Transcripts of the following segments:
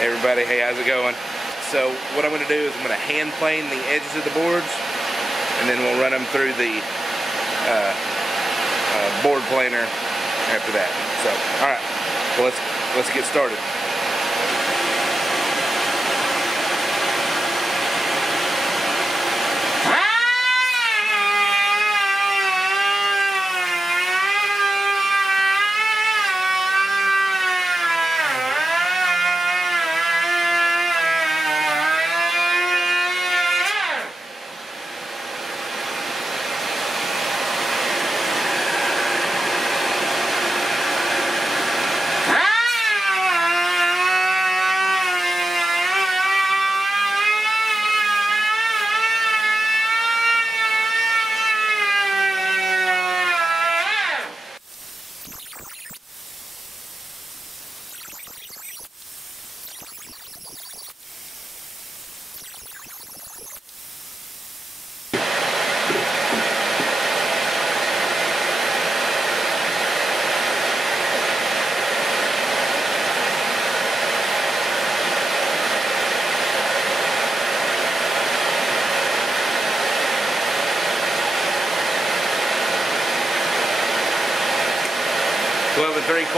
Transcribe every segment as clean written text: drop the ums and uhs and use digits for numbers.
Everybody, hey, how's it going? So what I'm going to do is I'm going to hand plane the edges of the boards, and then we'll run them through the board planer after that. So, all right, well, let's get started. Twelve and 3/4.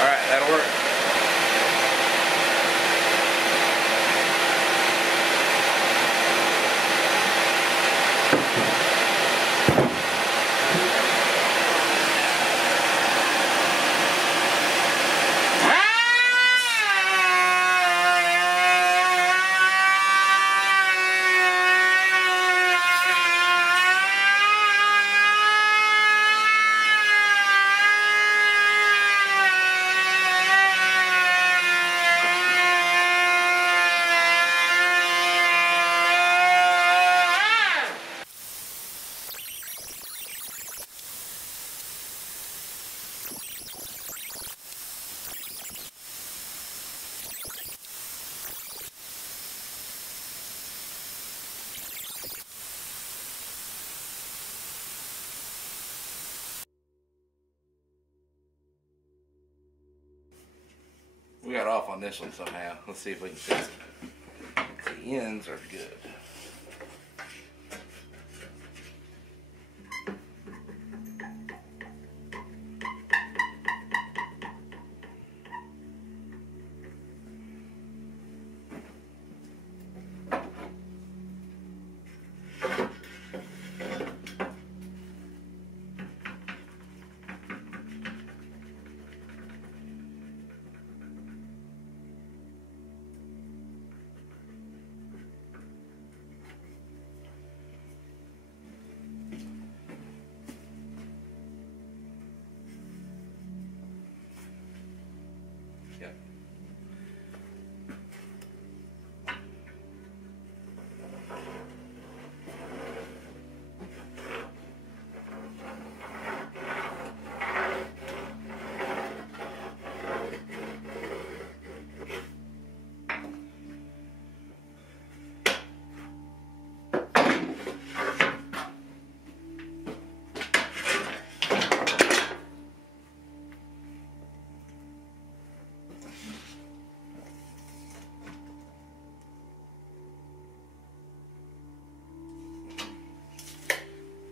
All right, that'll work. We got off on this one somehow. Let's see if we can fix it. The ends are good.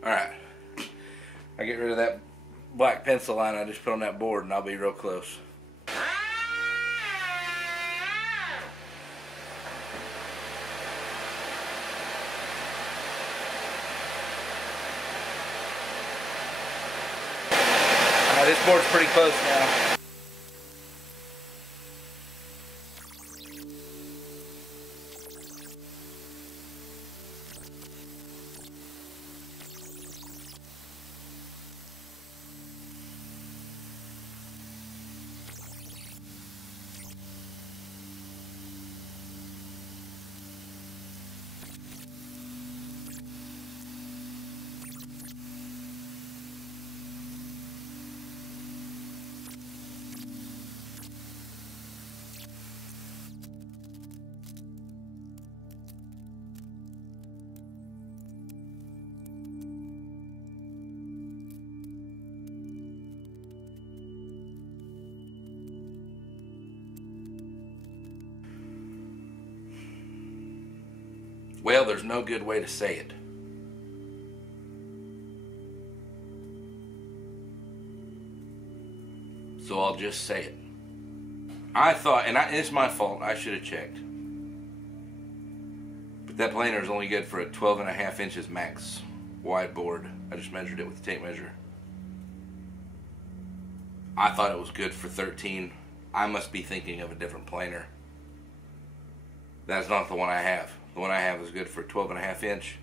Alright, I get rid of that black pencil line I just put on that board and I'll be real close. Alright, this board's pretty close now. Well, there's no good way to say it. So I'll just say it. I thought, and it's my fault, I should have checked. But that planer is only good for a 12.5 inches max wide board. I just measured it with the tape measure. I thought it was good for 13. I must be thinking of a different planer. That's not the one I have. The one I have is good for 12.5 inch.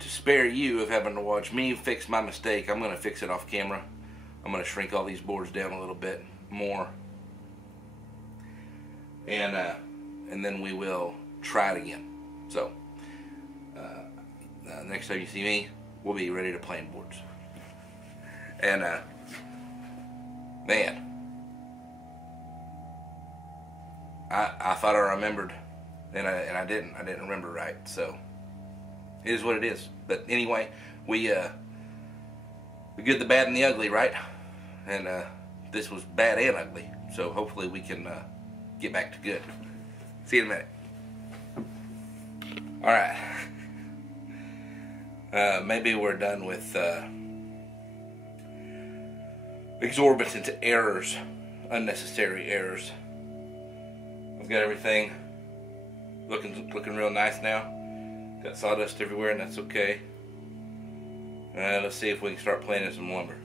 To spare you of having to watch me fix my mistake, I'm going to fix it off camera. I'm going to shrink all these boards down a little bit more. And then we will try it again. So, next time you see me, we'll be ready to plane boards. And, man, I thought I remembered, and I didn't. I didn't remember right, so it is what it is. But anyway, the good, the bad, and the ugly, right? And this was bad and ugly, so hopefully we can get back to good. See you in a minute. All right. Maybe we're done with exorbitant errors, unnecessary errors. I've got everything looking real nice now. Got sawdust everywhere, and that's okay. Let's see if we can start planing some lumber.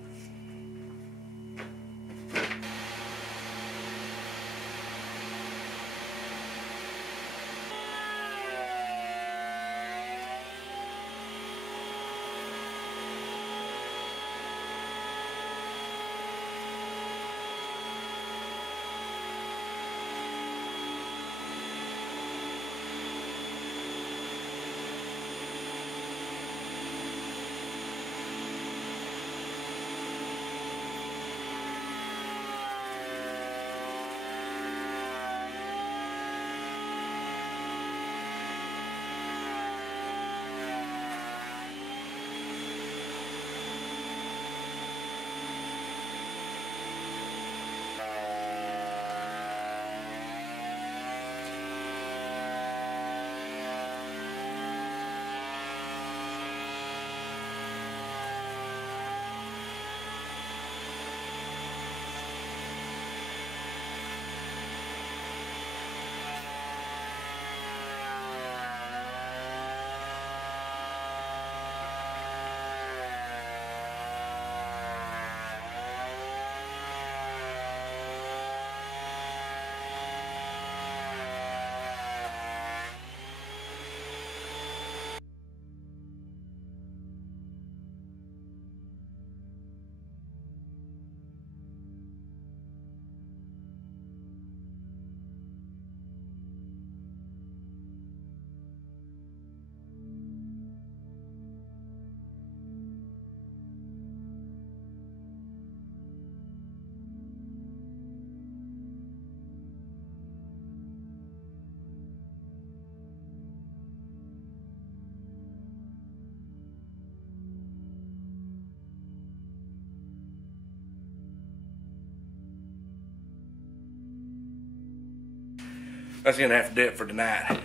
That's gonna have to do it for tonight.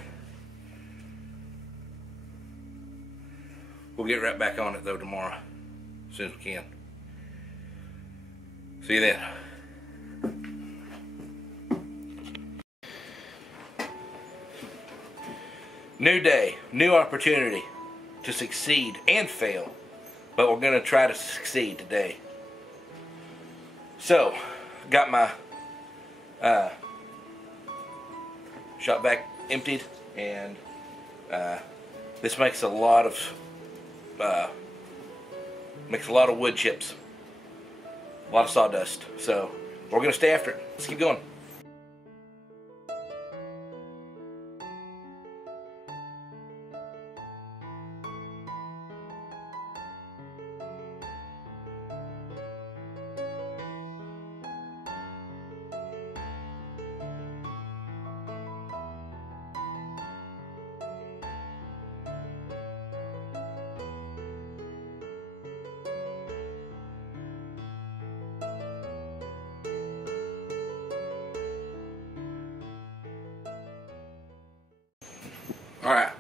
We'll get right back on it though tomorrow, as soon as we can. See you then. New day, new opportunity to succeed and fail, but we're gonna try to succeed today. So, got my shop vac emptied, and this makes a lot of wood chips, a lot of sawdust. So we're gonna stay after it. Let's keep going. All right.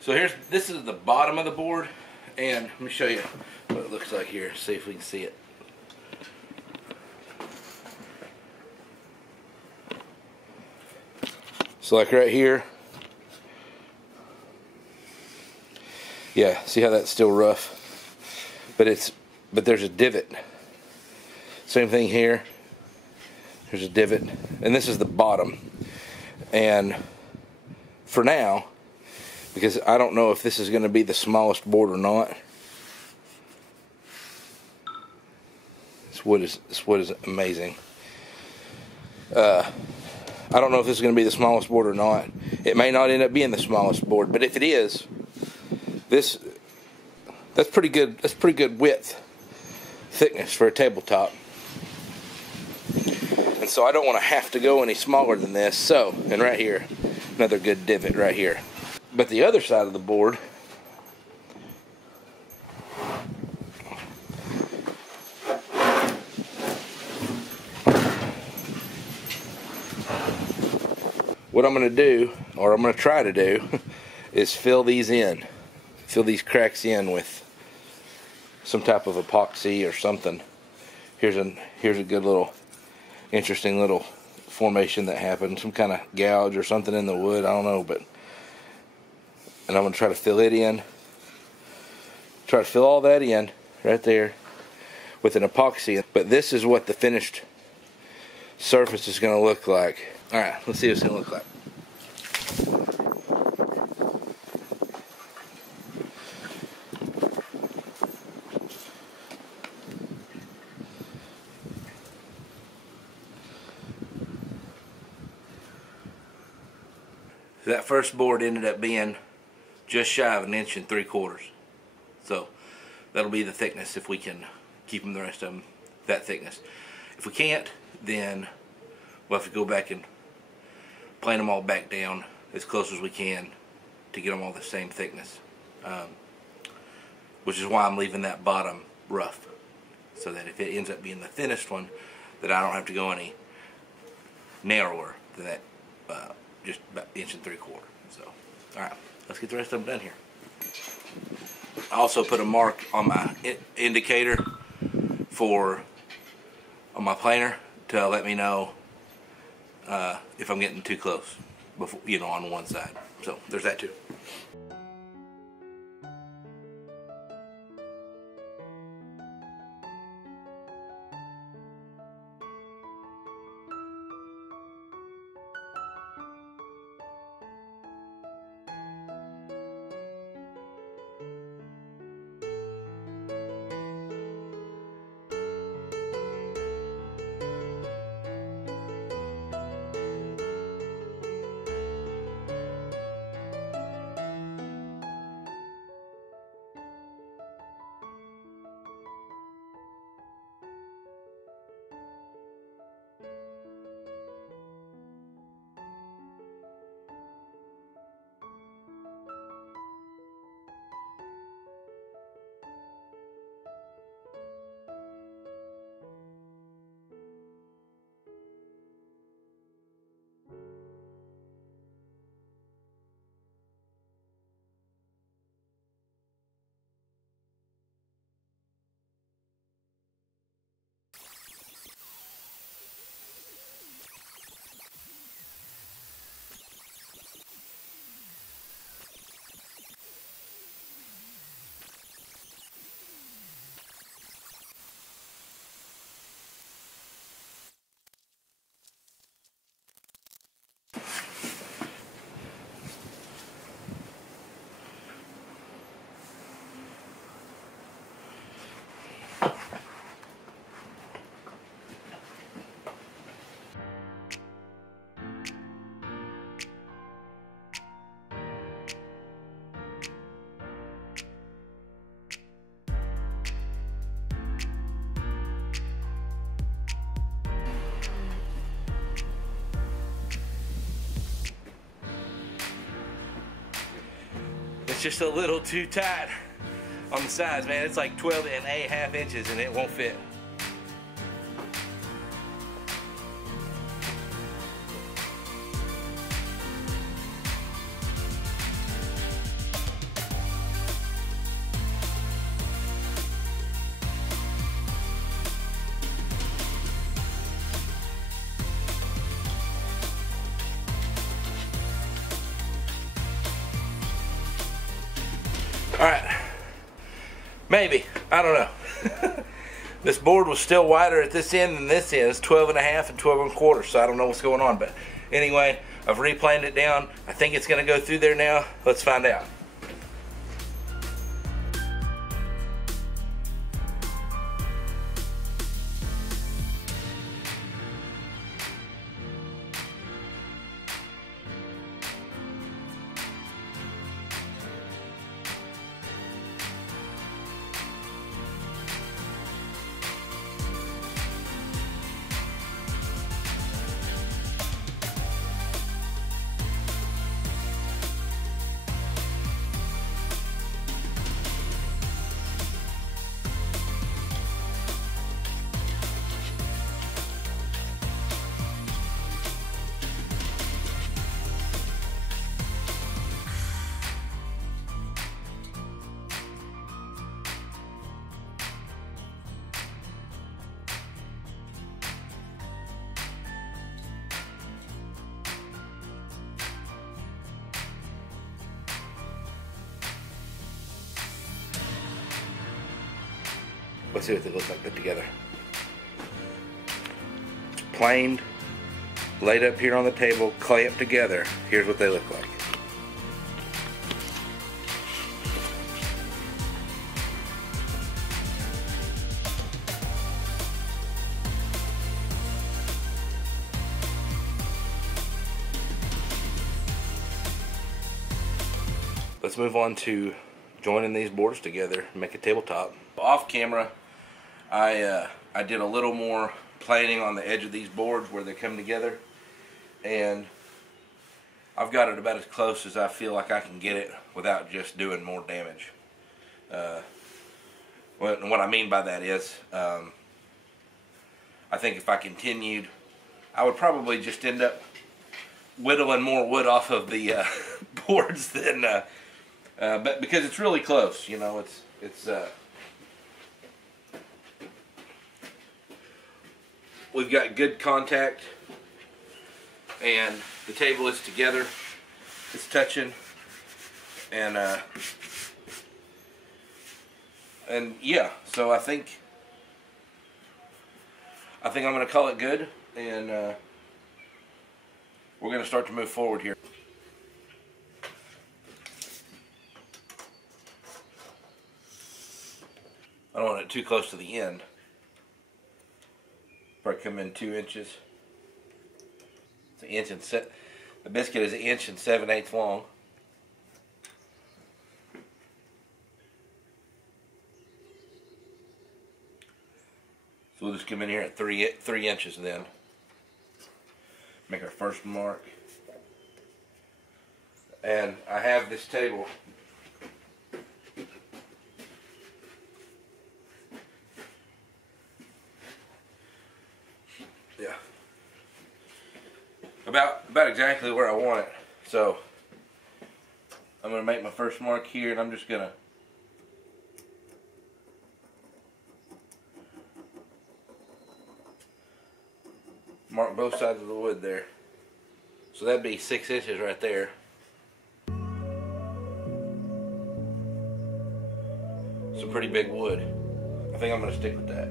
So this is the bottom of the board, and let me show you what it looks like here. See if we can see it. So like right here, yeah, see how that's still rough, but there's a divot. Same thing here. There's a divot, and this is the bottom. And for now, because I don't know if this is going to be the smallest board or not. This wood is amazing. I don't know if this is going to be the smallest board or not. It may not end up being the smallest board, but if it is, that's pretty good. That's pretty good width, thickness for a tabletop. And so I don't want to have to go any smaller than this. So, and right here, another good divot right here. But the other side of the board, what I'm going to do, or I'm going to try to do, is fill these cracks in with some type of epoxy or something. Here's a good little, interesting little formation that happened, some kind of gouge or something in the wood, I don't know, and I'm going to try to fill it in. Try to fill all that in right there with an epoxy. But this is what the finished surface is going to look like. Alright, let's see what it's going to look like. That first board ended up being just shy of 1 3/4 inches. So that'll be the thickness if we can keep them, the rest of them that thickness. If we can't, then we'll have to go back and plane them all back down as close as we can to get them all the same thickness. Which is why I'm leaving that bottom rough, so that if it ends up being the thinnest one, that I don't have to go any narrower than that, just about 1 3/4 inches. So, alright, let's get the rest of them done here. I also put a mark on my indicator on my planer to let me know if I'm getting too close, before, on one side. So there's that too. It's just a little too tight on the sides, man. It's like 12.5 inches and it won't fit. Alright. Maybe. I don't know. This board was still wider at this end than this end. It's 12 and a half and 12 and a quarter, so I don't know what's going on. But anyway, I've replaned it down. I think it's going to go through there now. Let's find out. Let's see what they look like put together. It's planed, laid up here on the table, clamped together. Here's what they look like. Let's move on to joining these boards together and make a tabletop. Off camera, I did a little more planing on the edge of these boards where they come together, and I've got it about as close as I feel like I can get it without just doing more damage. What I mean by that is, I think if I continued, I would probably just end up whittling more wood off of the boards than, but because it's really close, you know, it's we've got good contact, and the table is together, it's touching, and yeah, so I think I'm going to call it good, and we're going to start to move forward here. I don't want it too close to the end. Probably come in 2 inches. It's an inch and the biscuit is 1 7/8 inches long. So we'll just come in here at 3 inches then. Make our first mark. And I have this table. Yeah. About exactly where I want it. So I'm going to make my first mark here, and I'm just going to mark both sides of the wood there. So that'd be 6 inches right there. Some pretty big wood. I think I'm going to stick with that.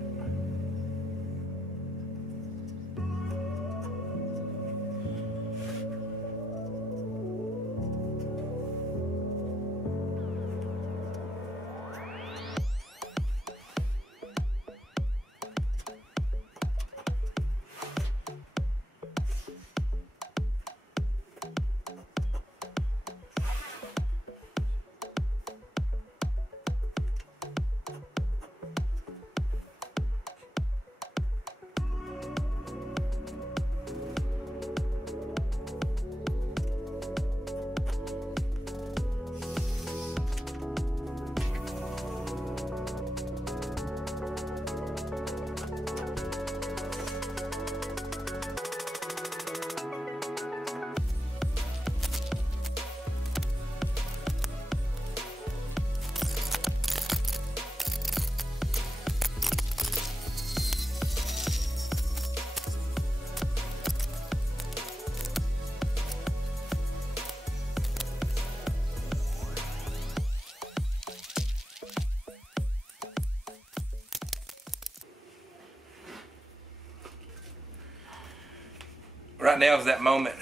right now is that moment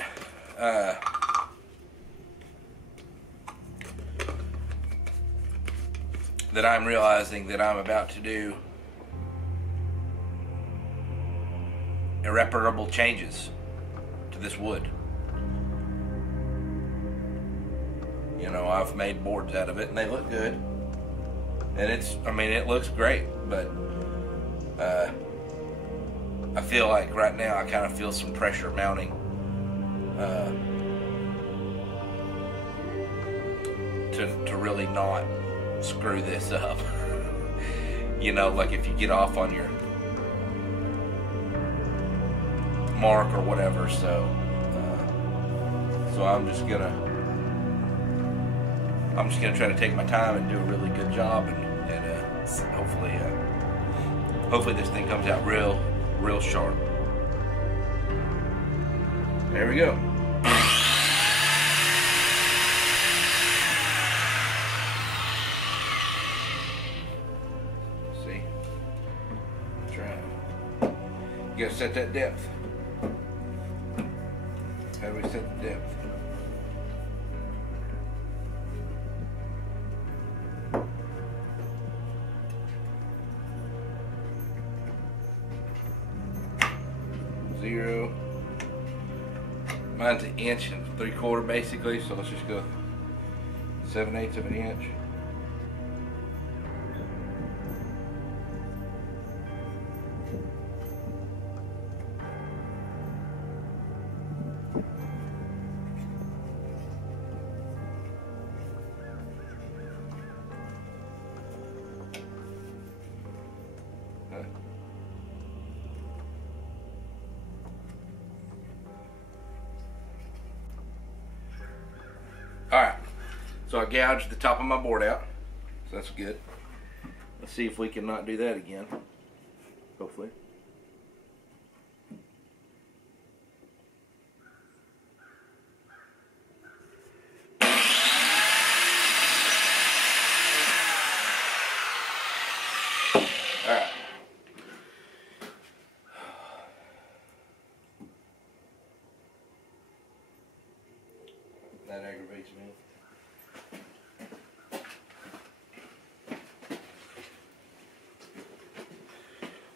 that I'm realizing that I'm about to do irreparable changes to this wood. You know, I've made boards out of it and they look good. And it looks great, but I feel like right now I kind of feel some pressure mounting to really not screw this up. You know, like if you get off on your mark or whatever, so I'm just gonna try to take my time and do a really good job, and hopefully this thing comes out real sharp. There we go. See? Try. You gotta set that depth. How do we set the depth? Zero. Mine's 1 3/4 basically, so let's just go 7/8 of an inch. Alright, so I gouged the top of my board out, so that's good. Let's see if we can not do that again, hopefully. Alright. That aggravates me.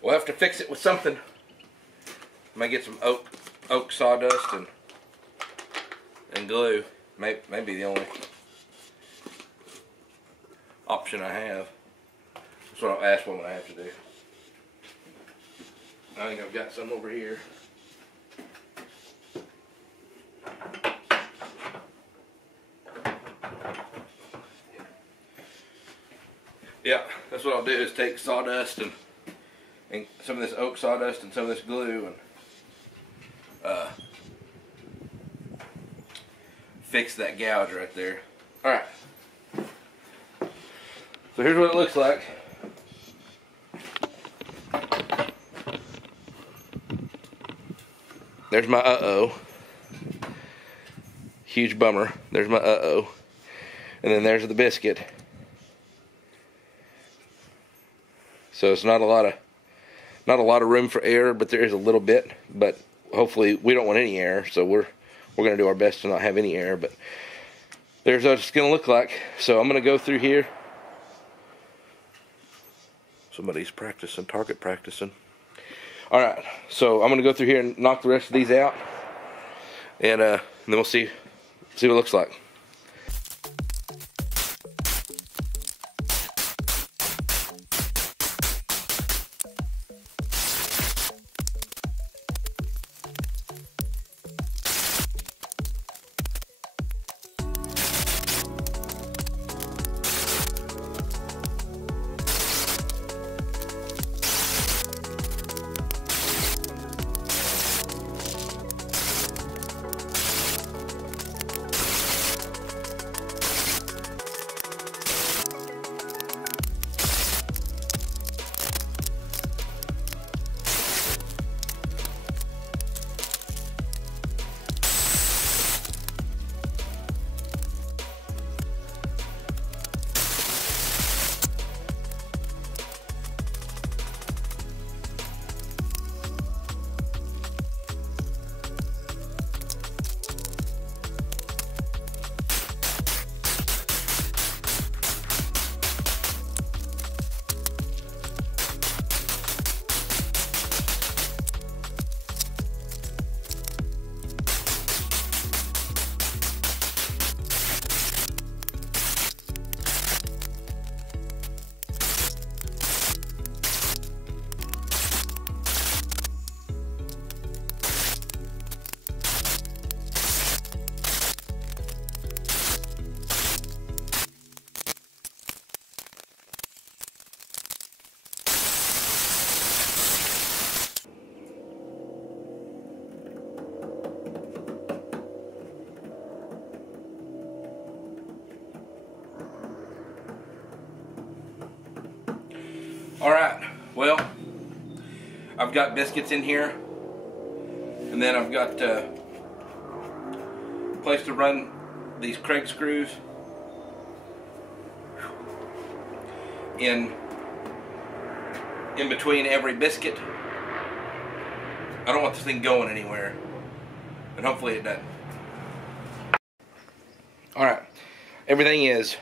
We'll have to fix it with something. I might get some oak sawdust and glue. Maybe the only option I have. That's what I'm gonna have to do. I think I've got some over here. Yeah, that's what I'll do is take sawdust and some of this oak sawdust and some of this glue and fix that gouge right there. Alright. So here's what it looks like. There's my uh-oh. Huge bummer. There's my uh-oh. And then there's the biscuit. So it's not a lot of room for error, but there is a little bit. But hopefully we don't want any error, so we're gonna do our best to not have any error. But there's what it's gonna look like. So I'm gonna go through here. Somebody's practicing, target practicing. All right, so I'm gonna go through here and knock the rest of these out, and then we'll see what it looks like. Alright, well, I've got biscuits in here, and then I've got a place to run these Kreg screws in between every biscuit. I don't want this thing going anywhere, and hopefully it doesn't. Alright, everything is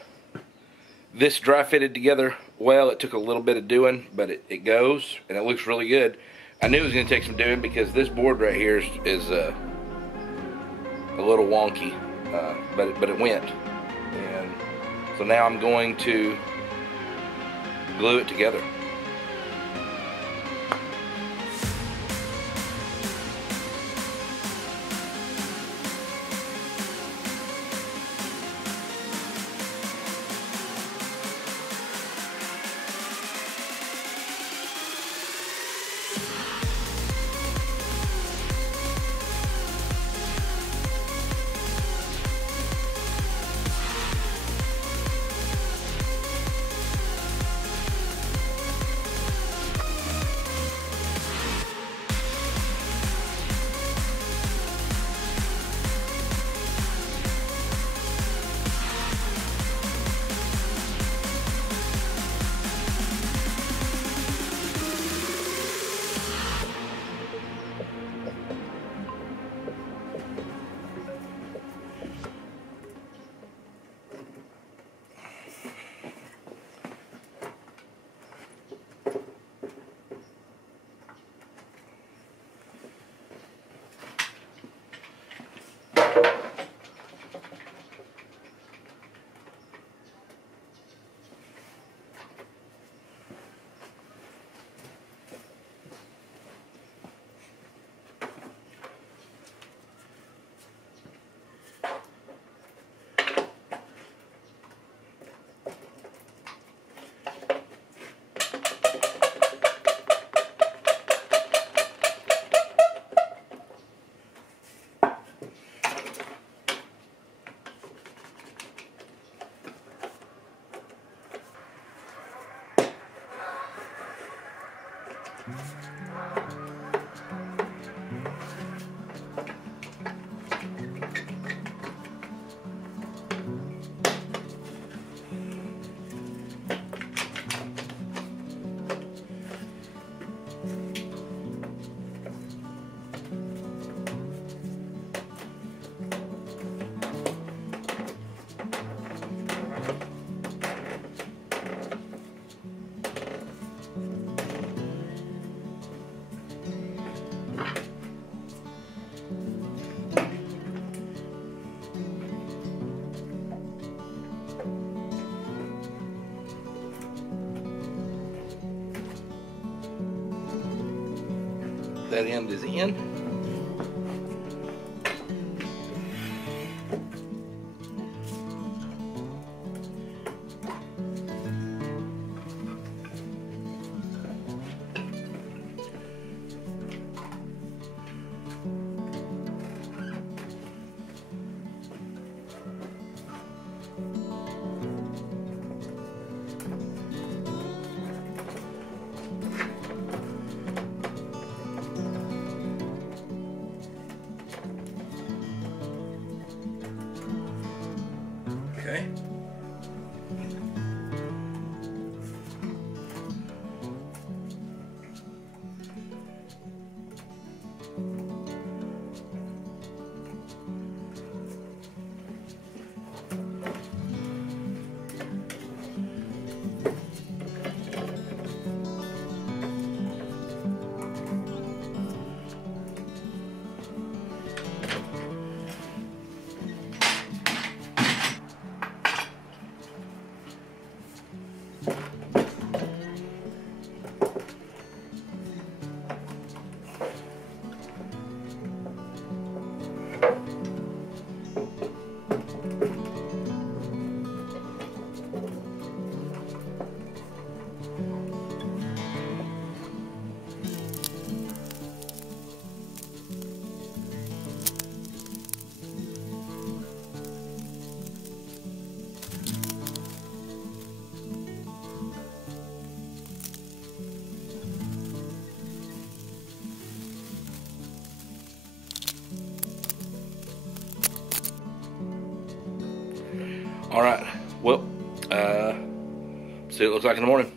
this dry fitted together well. It took a little bit of doing, but it goes, and it looks really good. I knew it was going to take some doing because this board right here is a little wonky, but it went. And so now I'm going to glue it together. That end is in. Okay. All right. Well, see what it looks like in the morning.